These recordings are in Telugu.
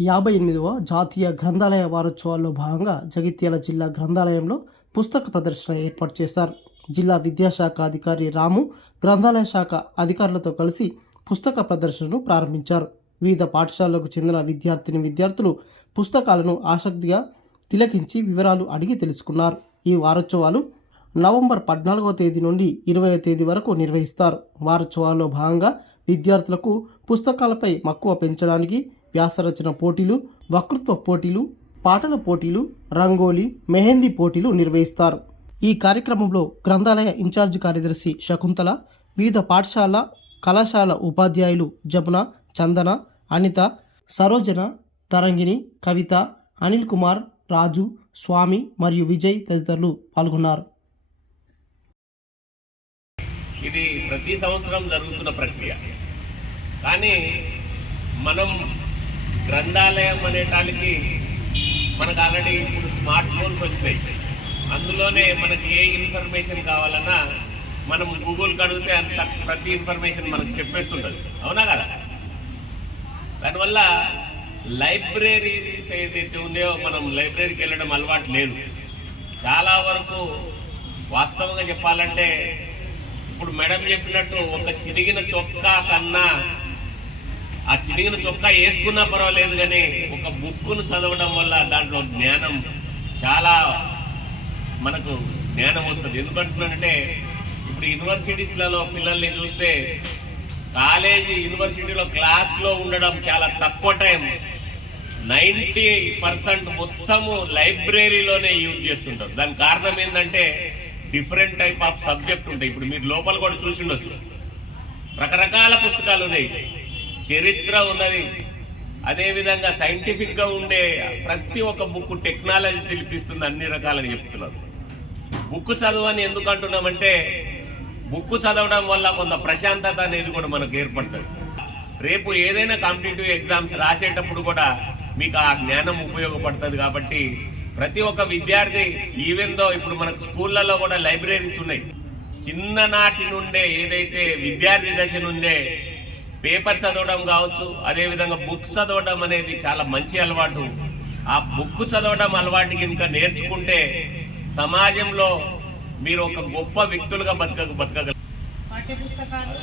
యాభై ఎనిమిదవ జాతీయ గ్రంథాలయ వారోత్సవాల్లో భాగంగా జగిత్యాల జిల్లా గ్రంథాలయంలో పుస్తక ప్రదర్శన ఏర్పాటు చేశారు. జిల్లా విద్యాశాఖ అధికారి రాము గ్రంథాలయ శాఖ అధికారులతో కలిసి పుస్తక ప్రదర్శనను ప్రారంభించారు. వివిధ పాఠశాలలకు చెందిన విద్యార్థిని విద్యార్థులు పుస్తకాలను ఆసక్తిగా తిలకించి వివరాలు అడిగి తెలుసుకున్నారు. ఈ వారోత్సవాలు నవంబర్ పద్నాలుగవ తేదీ నుండి ఇరవై తేదీ వరకు నిర్వహిస్తారు. వారోత్సవాల్లో భాగంగా విద్యార్థులకు పుస్తకాలపై మక్కువ పెంచడానికి వ్యాసరచన పోటీలు వక్తృత్వ పోటీలు పాటల పోటీలు రంగోలీ మెహందీ పోటీలు నిర్వహిస్తారు. ఈ కార్యక్రమంలో గ్రంథాలయ ఇన్ఛార్జ్ కార్యదర్శి శకుంతల వివిధ పాఠశాల కళాశాల ఉపాధ్యాయులు జమున చందన అనిత సరోజన తరంగిణి కవిత అనిల్ కుమార్ రాజు స్వామి మరియు విజయ్ తదితరులు పాల్గొన్నారు. ఇది ప్రతి సంవత్సరం జరుగుతున్న ప్రక్రియ. కానీ మనం గ్రంథాలయం అనేటానికి మనకు ఆల్రెడీ ఇప్పుడు స్మార్ట్ ఫోన్స్ వచ్చినాయి. అందులోనే మనకి ఏ ఇన్ఫర్మేషన్ కావాలన్నా మనం గూగుల్కి అడిగితే అంత ప్రతి ఇన్ఫర్మేషన్ మనకు చెప్పేస్తుంటుంది. అవునా కదా? దానివల్ల లైబ్రరీస్ ఏదైతే ఉందో మనం లైబ్రరీకి వెళ్ళడం అలవాటు లేదు. చాలా వరకు వాస్తవంగా చెప్పాలంటే ఇప్పుడు మేడం చెప్పినట్టు ఒక చిరిగిన చొక్కా కన్నా ఆ చిరిగిన చొక్కా వేసుకున్నా పర్వాలేదు కానీ ఒక బుక్కును చదవడం వల్ల దాంట్లో జ్ఞానం చాలా మనకు జ్ఞానం వస్తుంది. ఎందుకంటున్నానంటే ఇప్పుడు యూనివర్సిటీస్లలో పిల్లల్ని చూస్తే కాలేజీ యూనివర్సిటీలో క్లాస్లో ఉండడం చాలా తక్కువ టైం. నైంటీ పర్సెంట్ మొత్తము లైబ్రరీలోనే యూజ్ చేస్తుంటారు. దానికి కారణం ఏంటంటే డిఫరెంట్ టైప్ ఆఫ్ సబ్జెక్ట్ ఉంటాయి. ఇప్పుడు మీరు లోపల కూడా చూసి ఉండొచ్చు. రకరకాల పుస్తకాలు ఉన్నాయి. చరిత్ర ఉన్నది. అదేవిధంగా సైంటిఫిక్గా ఉండే ప్రతి ఒక్క బుక్ టెక్నాలజీ తెలిపిస్తుంది అన్ని రకాలని చెప్తున్నారు. బుక్ చదవని ఎందుకు అంటున్నామంటే బుక్ చదవడం వల్ల కొంత ప్రశాంతత అనేది కూడా మనకు ఏర్పడుతుంది. రేపు ఏదైనా కాంపిటేటివ్ ఎగ్జామ్స్ రాసేటప్పుడు కూడా మీకు ఆ జ్ఞానం ఉపయోగపడుతుంది కాబట్టి ప్రతి ఒక్క విద్యార్థి ఈవెన్ దో ఇప్పుడు మనకు స్కూళ్ళల్లో కూడా లైబ్రరీస్ ఉన్నాయి. చిన్ననాటి నుండే ఏదైతే విద్యార్థి దశ నుండే పేపర్ చదవడం కావచ్చు అదేవిధంగా బుక్స్ చదవడం అనేది చాలా మంచి అలవాటు. ఆ బుక్ చదవడం అలవాటుకి ఇంకా నేర్చుకుంటే సమాజంలో మీరు ఒక గొప్ప వ్యక్తులుగా బతక బతకగలరు పాఠ్య పుస్తకాలు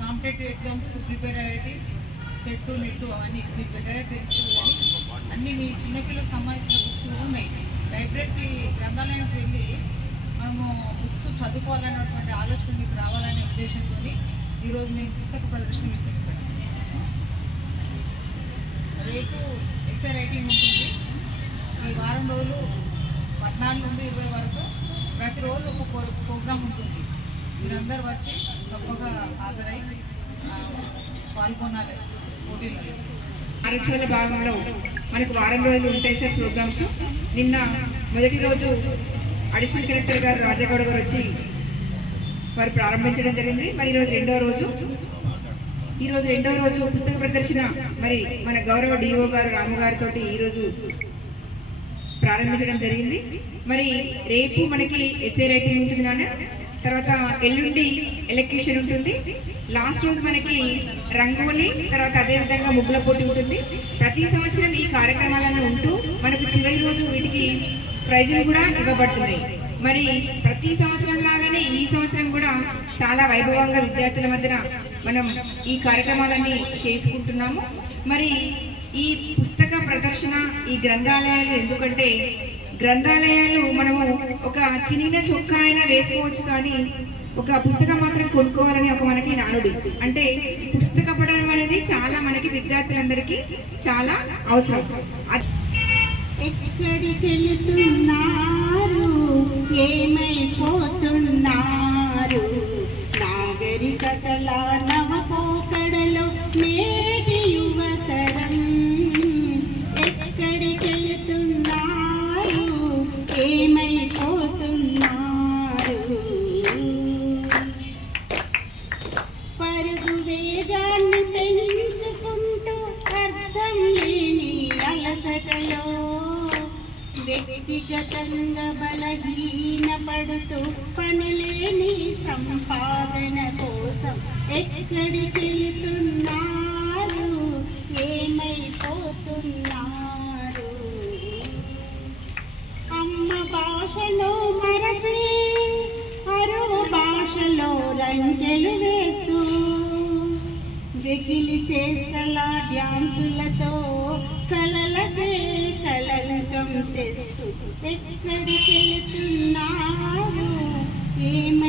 కాంపిటేటివ్ ఎగ్జామ్స్ ప్రిపేర్ అయ్యేది సెట్ నెట్ అవన్నీ మీ దగ్గర తెలుసు అన్నీ మీ చిన్నపిల్లలకు సంబంధించిన బుక్స్ ఉన్నాయి. లైబ్రరీకి గ్రంథాలయానికి వెళ్ళి మనము బుక్స్ చదువుకోవాలన్నటువంటి ఆలోచన మీకు రావాలనే ఉద్దేశంతో ఈరోజు మేము పుస్తక ప్రదర్శన రేపు ఎస్ఏ రైటింగ్ ఉంటుంది. ఈ వారం రోజులు పద్నాలుగు నుండి ఇరవై వరకు ప్రతిరోజు ఒక ప్రోగ్రామ్ ఉంటుంది. మీరందరూ వచ్చి తప్పగా హాజరై ఆ, పాల్గొనాలి. పోటీలో. వారోత్సవాల భాగంలో మనకు వారం రోజులు ఉంటాయి సార్ ప్రోగ్రామ్స్. నిన్న మొదటి రోజు అడిషనల్ కలెక్టర్ గారు రాజగౌడ గారు వచ్చి వారు ప్రారంభించడం జరిగింది. మరి ఈరోజు రెండో రోజు. ఈరోజు రెండో రోజు పుస్తక ప్రదర్శన. మరి మన గౌరవ డిఓ గారు రాము గారితో ఈరోజు ప్రారంభించడం జరిగింది. మరి రేపు మనకి ఎస్ఏ రైటింగ్ ఉంటుంది నాన్న. తర్వాత ఎల్లుండి ఎలక్యూషన్ ఉంటుంది. లాస్ట్ రోజు మనకి రంగోలి తర్వాత అదేవిధంగా ముగ్గుల పోటీ ఉంటుంది. ప్రతి సంవత్సరం ఈ కార్యక్రమాలను ఉంటూ మనకు చివరి రోజు వీటికి ప్రైజులు కూడా ఇవ్వబడుతున్నాయి. మరి ప్రతి సంవత్సరం చాలా వైభవంగా విద్యార్థుల మధ్యన మనం ఈ కార్యక్రమాలన్నీ చేసుకుంటున్నాము. మరి ఈ పుస్తక ప్రదర్శన ఈ గ్రంథాలయాలు ఎందుకంటే గ్రంథాలయాలు మనము ఒక చిన్న చొక్కా అయినా వేసుకోవచ్చు కానీ ఒక పుస్తకం మాత్రం కొనుక్కోవాలని ఒక మనకి నానుడి. అంటే పుస్తక పడడం అనేది చాలా మనకి విద్యార్థులందరికీ చాలా అవసరం. అది ఏమైపోతున్నారు? தெரிகடலா நமகோ వ్యక్తిగతంగా బలహీన పడుతూ పనులేని సంపాదన కోసం ఎక్కడికి వెళ్తున్నారు ఏమైపోతున్నారు? అమ్మ భాషలో మరచి అరువు భాషలో రంగెలు వేస్తూ వెకిలి చేష్టల డ్యాన్సులతో కలలకే తెస్తూ ఏం